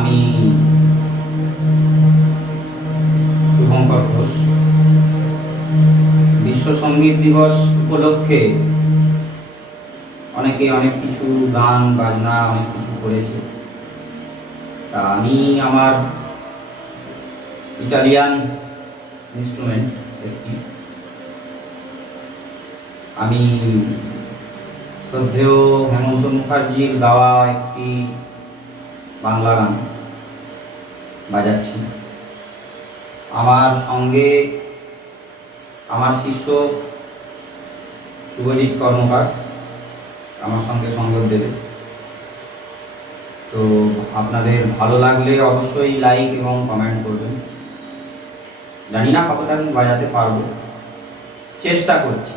আমি শুভঙ্কর ঘোষ। বিশ্ব সঙ্গীত দিবস উপলক্ষে অনেকে অনেক কিছু গান বাজনা অনেক কিছু করেছে। তা আমি আমার ইটালিয়ান ইনস্ট্রুমেন্ট একটি আমি শ্রদ্ধেয় হেমন্ত মুখার্জির গাওয়া একটি বাংলা গান বাজাচ্ছি। আমার সঙ্গে আমার শিষ্য শুভজিৎ কর্মকার আমার সঙ্গে সঙ্গত দেবে। তো আপনাদের ভালো লাগলে অবশ্যই লাইক এবং কমেন্ট করবেন। জানি না কতটা আমি বাজাতে পারবো, চেষ্টা করছি।